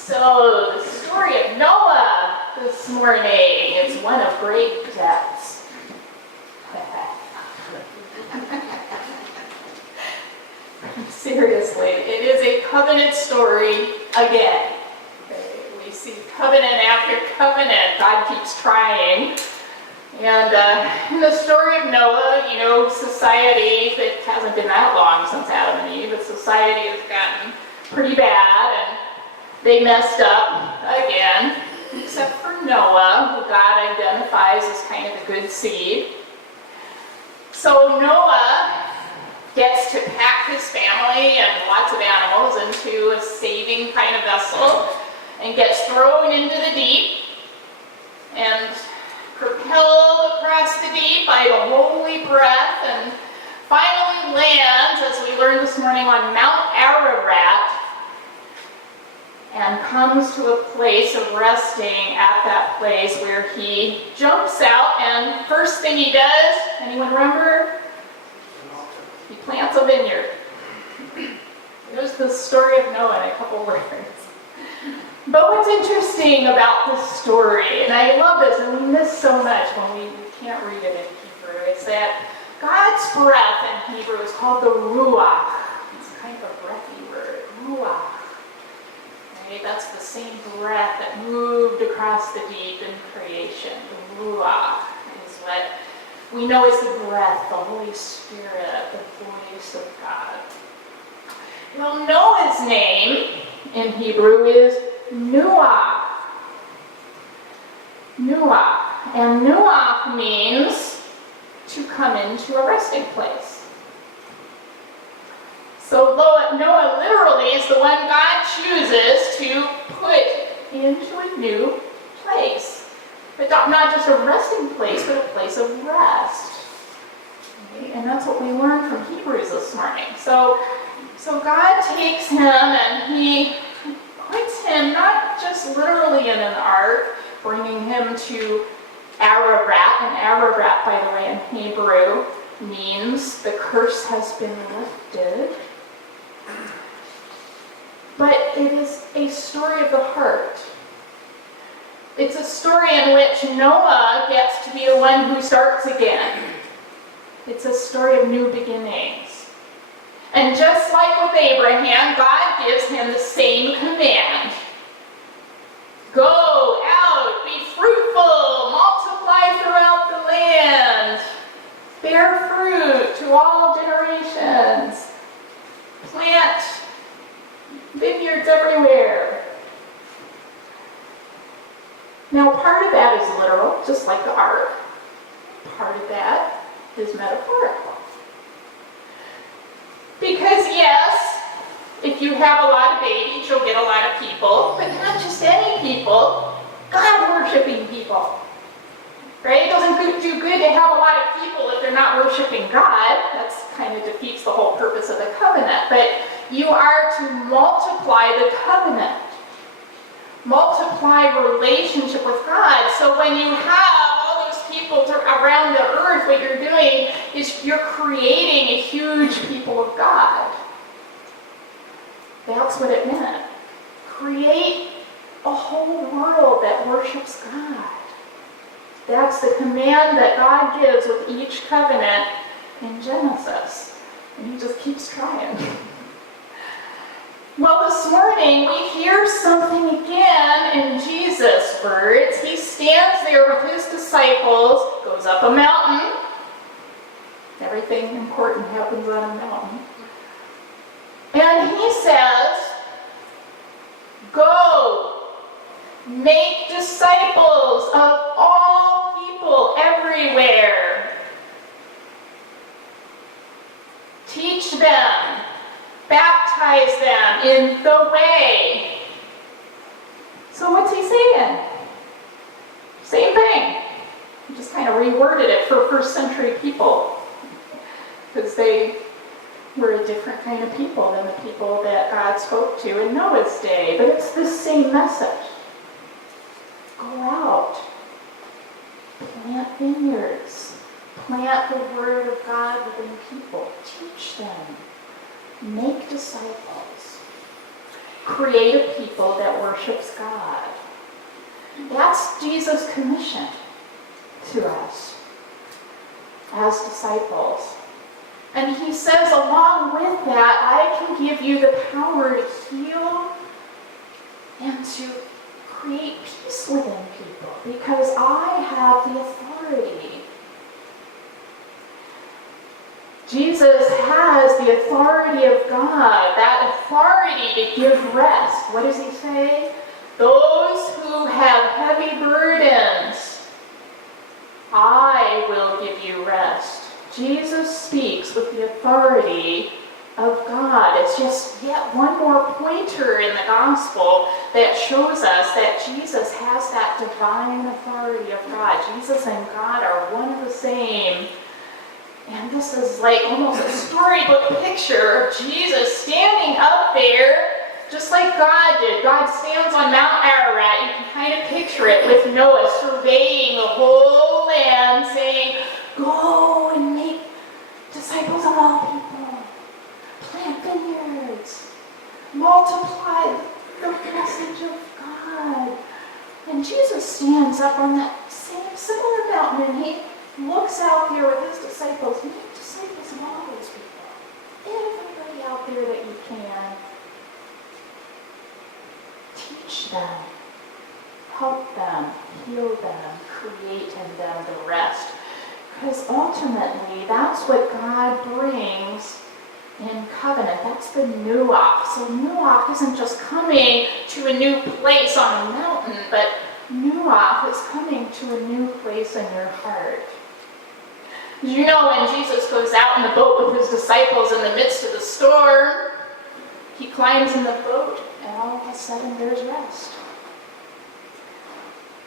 So, the story of Noah this morning is one of great depths. Seriously, it is a covenant story again. We see covenant after covenant. God keeps trying. And in the story of Noah, you know, society, it hasn't been that long since Adam and Eve, but society has gotten pretty bad, and they messed up again, except for Noah, who God identifies as kind of a good seed. So Noah gets to pack his family and lots of animals into a saving kind of vessel and gets thrown into the deep and propelled across the deep by the holy breath and finally lands, as we learned this morning, on Mount Ararat and comes to a place of resting at that place where he jumps out, and first thing he does, anyone remember? He plants a vineyard. There's the story of Noah in a couple words. But what's interesting about this story, and I love this, and we miss so much when we can't read it in Hebrew, is that God's breath in Hebrew is called the ruach. It's kind of a breathy word, ruach. Right? That's the same breath that moved across the deep in creation. The ruach is what we know as the breath, the Holy Spirit, the voice of God. Well, Noah's name in Hebrew is Nuach. Nuach. And Nuach means to come into a resting place. So Noah literally is the one God chooses to put into a new place. But not just a resting place, but a place of rest. Okay? And that's what we learned from Hebrews this morning. So God takes him and he puts him not just literally in an ark, bringing him to Ararat. And Ararat, by the way, in Hebrew means the curse has been lifted. But it is a story of the heart. It's a story in which Noah gets to be the one who starts again. It's a story of new beginnings. And just like with Abraham, God gives him the same command. Go out, be fruitful, multiply throughout the land, bear fruit to all generations, plant vineyards everywhere. Now, part of that is literal, just like the ark. Part of that is metaphorical. Because yes, if you have a lot of babies, you'll get a lot of people, but not just any people, God-worshiping people. Right? It doesn't do good to have a lot of people if they're not worshiping God. That kind of defeats the whole purpose of the covenant. But you are to multiply the covenant. Multiply relationship with God. So when you have all those people around the earth, what you're doing is you're creating a huge people of God. That's what it meant. Create a whole world that worships God. That's the command that God gives with each covenant in Genesis. And he just keeps trying. Well, this morning we hear something again in Jesus' words. He stands there with his disciples, goes up a mountain. Everything important happens on a mountain. And he says, go, make disciples of all people everywhere. Teach them, baptize them in the way. So what's he saying? Same thing. He just kind of reworded it for first century people. Because they were a different kind of people than the people that God spoke to in Noah's day. But it's the same message. Go out. Plant vineyards. Plant the word of God within people. Teach them. Make disciples. create a people that worships God. That's Jesus' commission to us as disciples. And he says, along with that, I can give you the power to heal and to create peace within people because I have the authority. Jesus has the authority of God, that authority to give rest. What does he say? Those who have heavy burdens, I will give you rest. Jesus speaks with the authority of God. It's just yet one more pointer in the gospel that shows us that Jesus has that divine authority of God. Jesus and God are one and the same. And this is like almost a storybook picture of Jesus standing up there, just like God did. God stands on Mount Ararat. You can kind of picture it with Noah surveying the whole land, saying, go and make disciples of all people. Plant vineyards. Multiply the message of God. And Jesus stands up on that same similar mountain and he looks out there with his disciples. Make disciples of all those people. Everybody out there that you can. Teach them. Help them. Heal them. Create in them the rest. Because ultimately, that's what God brings in covenant. That's the nuach. So nuach isn't just coming to a new place on a mountain, but nuach is coming to a new place in your heart. You know, when Jesus goes out in the boat with his disciples in the midst of the storm, he climbs in the boat, and all of a sudden there's rest.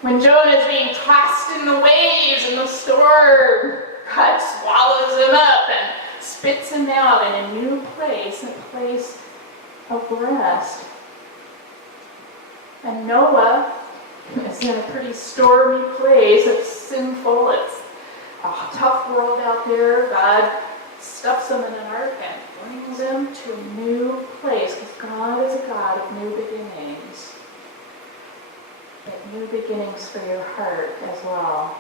When Jonah is being tossed in the waves in the storm, God swallows him up and spits him out in a new place, a place of rest. And Noah is in a pretty stormy place. It's sinful. It's a tough world out there. God stuffs him in an ark and brings him to a new place because God is a God of new beginnings. But new beginnings for your heart as well.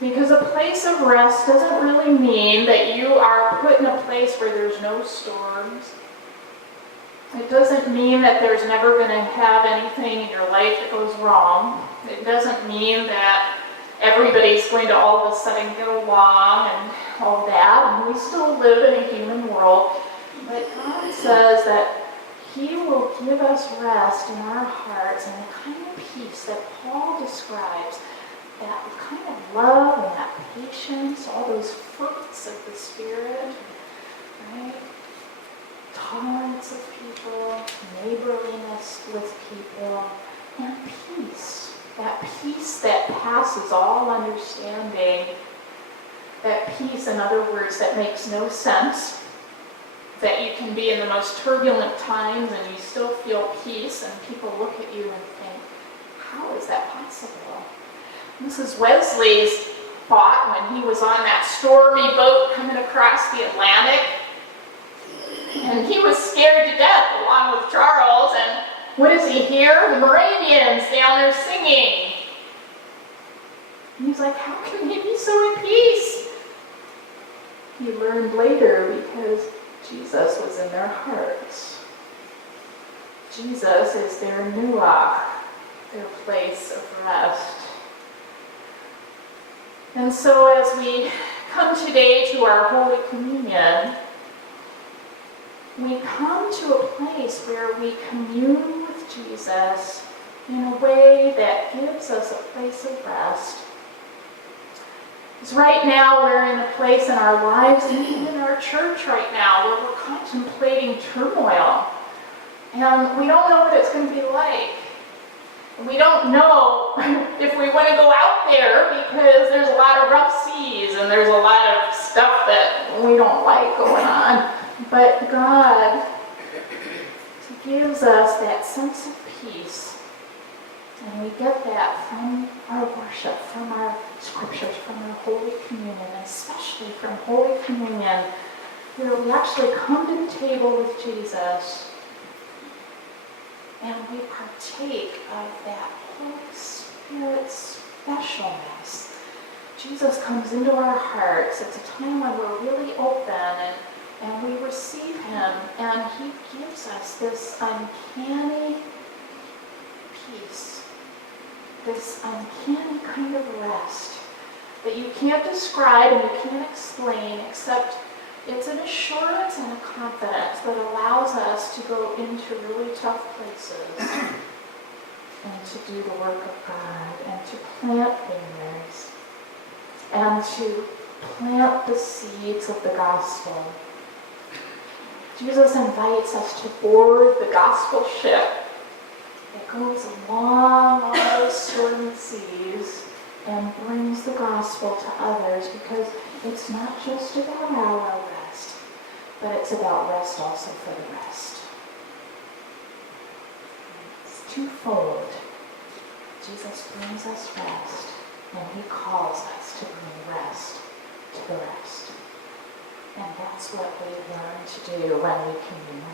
Because a place of rest doesn't really mean that you are put in a place where there's no storms. It doesn't mean that there's never going to have anything in your life that goes wrong. It doesn't mean that everybody's going to all of a sudden get along and all that. And we still live in a human world. But God says that He will give us rest in our hearts and the kind of peace that Paul describes, that kind of love and that patience, all those fruits of the Spirit, right? Tolerance of people, neighborliness with people, and peace. That peace that passes all understanding. That peace, in other words, that makes no sense. That you can be in the most turbulent times and you still feel peace, and people look at you and think, how is that possible? This is Wesley's thought when he was on that stormy boat coming across the Atlantic. And he was scared to death along with Charles. And what does he hear? The Moravians down there singing. And he's like, how can they be so at peace? He learned later because Jesus was in their hearts. Jesus is their nuach, their place of rest. And so as we come today to our Holy Communion, we come to a place where we commune with Jesus in a way that gives us a place of rest. Because right now we're in a place in our lives, and even in our church right now, where we're contemplating turmoil. And we don't know what it's going to be like. And we don't know if we want to go out there because there's a lot of rough seas and there's a lot of stuff that we don't like going on. But God gives us that sense of peace. And we get that from our worship, from our scriptures, from our Holy Communion, and especially from Holy Communion, where we actually come to the table with Jesus and we partake of that Holy Spirit specialness. Jesus comes into our hearts. It's a time when we're really open and we receive him, and he gives us this uncanny peace, this uncanny kind of rest that you can't describe and you can't explain, except it's an assurance and a confidence that allows us to go into really tough places and to do the work of God and to plant vineyards and to plant the seeds of the gospel. Jesus invites us to board the gospel ship that goes along all those stormy seas and brings the gospel to others, because it's not just about our rest, but it's about rest also for the rest. It's twofold. Jesus brings us rest, and he calls us to bring rest to the rest. And that's what we learn to do when we commune